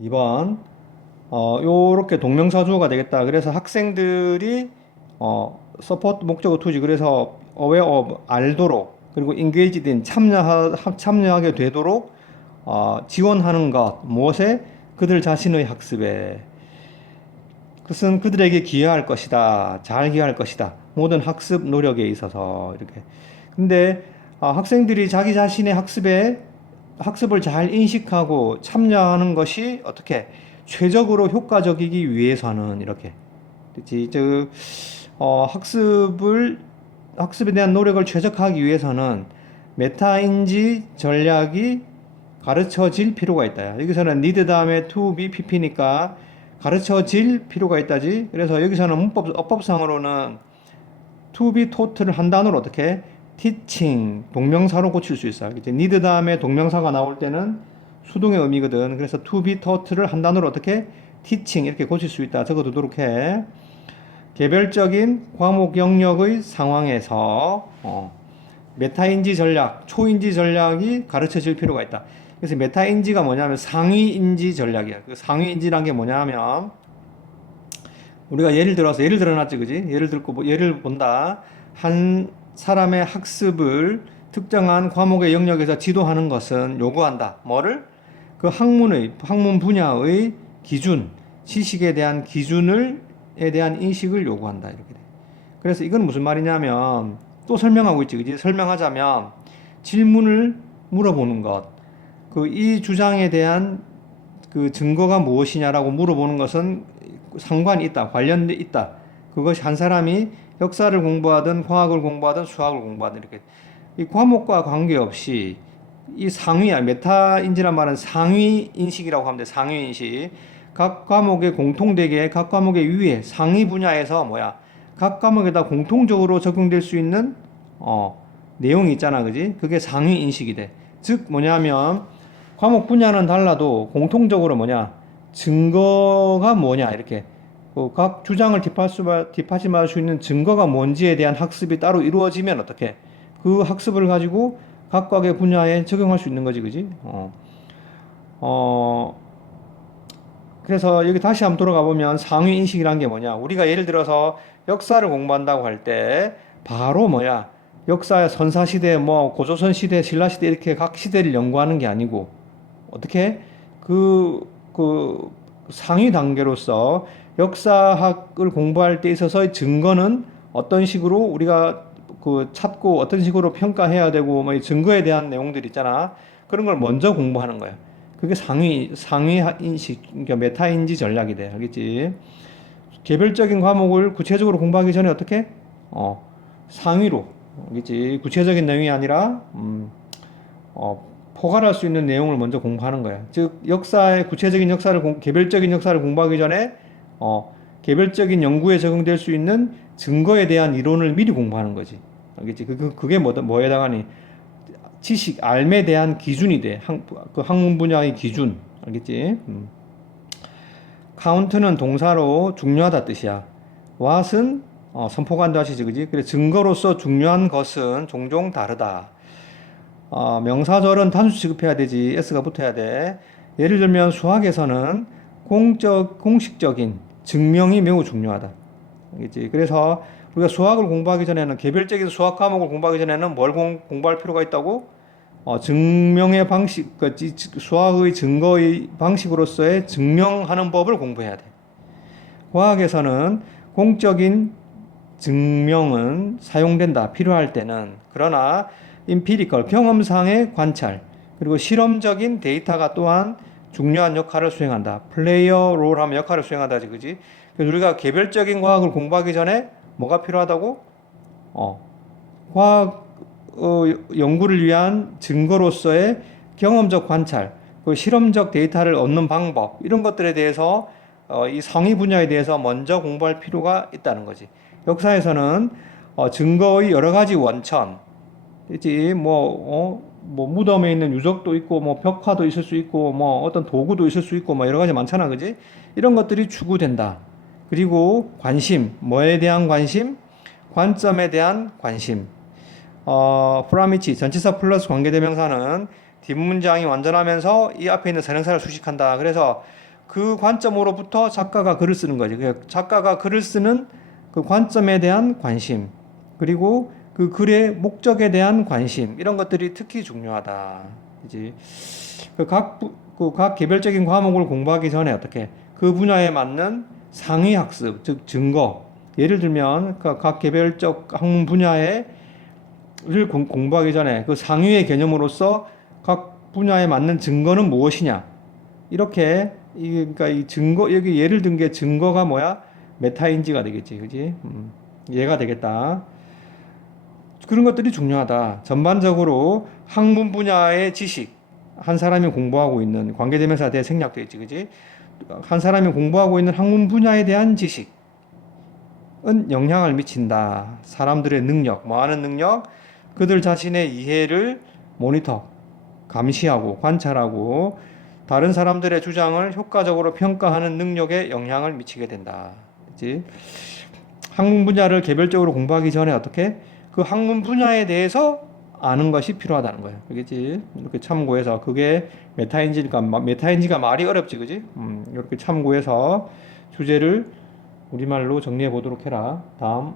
2번 요렇게 동명사주어가 되겠다. 그래서 학생들이 서포트 목적어 투지 그래서 aware of 알도록 그리고 engaged in 참여하게 되도록 지원하는 것 무엇에 그들 자신의 학습에 그것은 그들에게 기여할 것이다. 잘 기여할 것이다. 모든 학습 노력에 있어서 이렇게. 근데 학생들이 자기 자신의 학습을 잘 인식하고 참여하는 것이 어떻게 최적으로 효과적이기 위해서는 이렇게 그렇지. 학습에 대한 노력을 최적화하기 위해서는 메타인지 전략이 가르쳐질 필요가 있다. 여기서는 need 다음에 to be pp니까 가르쳐질 필요가 있다지. 그래서 여기서는 어법상으로는 to be taught를 한 단어로 어떻게 teaching 동명사로 고칠 수 있어. 이제 need 다음에 동명사가 나올 때는 수동의 의미거든. 그래서 to be taught를 한 단어로 어떻게 teaching 이렇게 고칠 수 있다. 적어두도록 해. 개별적인 과목 영역의 상황에서 메타인지 전략, 초인지 전략이 가르쳐질 필요가 있다. 그래서 메타인지가 뭐냐면 상위인지 전략이야. 그 상위인지란 게 뭐냐면 우리가 예를 들어놨지, 그지? 예를 본다. 한 사람의 학습을 특정한 과목의 영역에서 지도하는 것은 요구한다. 뭐를? 그 학문 분야의 기준, 지식에 대한 에 대한 인식을 요구한다. 이렇게 돼. 그래서 이건 무슨 말이냐면 또 설명하고 있지, 그지? 설명하자면 질문을 물어보는 것. 이 주장에 대한 그 증거가 무엇이냐라고 물어보는 것은 상관이 있다, 관련돼 있다. 그것이 한 사람이 역사를 공부하든 과학을 공부하든 수학을 공부하든 이렇게 이 과목과 관계없이 이 메타인지란 말은 상위 인식이라고 하면 돼. 상위 인식. 각 과목에 공통되게 각 과목의 위에 상위 분야에서 각 과목에다 공통적으로 적용될 수 있는 내용이 있잖아, 그지? 그게 상위 인식이 돼. 즉 뭐냐면 과목 분야는 달라도 공통적으로 증거가 뭐냐 이렇게 각 주장을 뒷받침할 수 있는 증거가 뭔지에 대한 학습이 따로 이루어지면 어떻게 그 학습을 가지고 각각의 분야에 적용할 수 있는 거지, 그지? 그래서 여기 다시 한번 돌아가 보면 상위 인식이란 게 뭐냐? 우리가 예를 들어서 역사를 공부한다고 할 때 바로 역사의 선사시대, 고조선 시대, 신라 시대 이렇게 각 시대를 연구하는 게 아니고 어떻게 그 상위 단계로서 역사학을 공부할 때 있어서의 증거는 어떤 식으로 우리가 찾고 어떤 식으로 평가해야 되고 이 증거에 대한 내용들 있잖아. 그런 걸 먼저 공부하는 거야. 그게 상위 인식, 그러니까 메타인지 전략이 돼. 알겠지? 개별적인 과목을 구체적으로 공부하기 전에 어떻게? 상위로. 알겠지? 구체적인 내용이 아니라, 포괄할 수 있는 내용을 먼저 공부하는 거야. 즉, 개별적인 역사를 공부하기 전에, 개별적인 연구에 적용될 수 있는 증거에 대한 이론을 미리 공부하는 거지. 알겠지? 그게 뭐에 해당하니? 알에 대한 기준이 돼. 그 학문 분야의 기준. 알겠지? 카운트는 동사로 중요하다 뜻이야. what은 선포관도 하시지, 그지? 그래, 증거로서 중요한 것은 종종 다르다. 명사절은 단수 취급해야 되지. s가 붙어야 돼. 예를 들면 수학에서는 공식적인 증명이 매우 중요하다. 알겠지? 그래서 우리가 수학을 공부하기 전에는 개별적인 수학 과목을 공부하기 전에는 뭘 공부할 필요가 있다고? 증명의 방식, 수학의 증거의 방식으로서의 증명하는 법을 공부해야 돼. 과학에서는 공적인 증명은 사용된다. 필요할 때는. 그러나 임피리컬, 경험상의 관찰, 그리고 실험적인 데이터가 또한 중요한 역할을 수행한다. 플레이어 롤 하면 역할을 수행한다지, 그지? 그래서 우리가 개별적인 과학을 공부하기 전에 뭐가 필요하다고? 과학 연구를 위한 증거로서의 경험적 관찰, 그 실험적 데이터를 얻는 방법 이런 것들에 대해서 이 상위 분야에 대해서 먼저 공부할 필요가 있다는 거지. 역사에서는 증거의 여러 가지 원천, 있지 무덤에 있는 유적도 있고 벽화도 있을 수 있고 어떤 도구도 있을 수 있고 여러 가지 많잖아, 그지? 이런 것들이 추구된다. 그리고 관심, 뭐에 대한 관심? 관점에 대한 관심. 프라미치 전치사 플러스 관계대명사는 뒷문장이 완전하면서 이 앞에 있는 선행사를 수식한다. 그래서 그 관점으로부터 작가가 글을 쓰는 거지. 작가가 글을 쓰는 그 관점에 대한 관심, 그리고 그 글의 목적에 대한 관심, 이런 것들이 특히 중요하다. 그지? 각 개별적인 과목을 공부하기 전에 어떻게 그 분야에 맞는 상위 학습, 즉 증거. 예를 들면 각 개별적 학문 분야를 공부하기 전에 그 상위의 개념으로서 각 분야에 맞는 증거는 무엇이냐? 이렇게 그러니까 이 증거 여기 예를 든 게 증거가 뭐야? 메타인지가 되겠지, 그지? 얘가 되겠다. 그런 것들이 중요하다. 전반적으로 학문 분야의 지식, 한 사람이 공부하고 있는 관계대명사 대생략돼 있지, 그지? 한 사람이 공부하고 있는 학문 분야에 대한 지식은 영향을 미친다. 사람들의 능력, 뭐 하는 능력? 그들 자신의 이해를 모니터, 감시하고 관찰하고 다른 사람들의 주장을 효과적으로 평가하는 능력에 영향을 미치게 된다. 그치? 학문 분야를 개별적으로 공부하기 전에 어떻게? 그 학문 분야에 대해서 아는 것이 필요하다는 거예요. 그겠지? 이렇게 참고해서 그게 메타인지가 말이 어렵지, 그지? 이렇게 참고해서 주제를 우리말로 정리해 보도록 해라. 다음.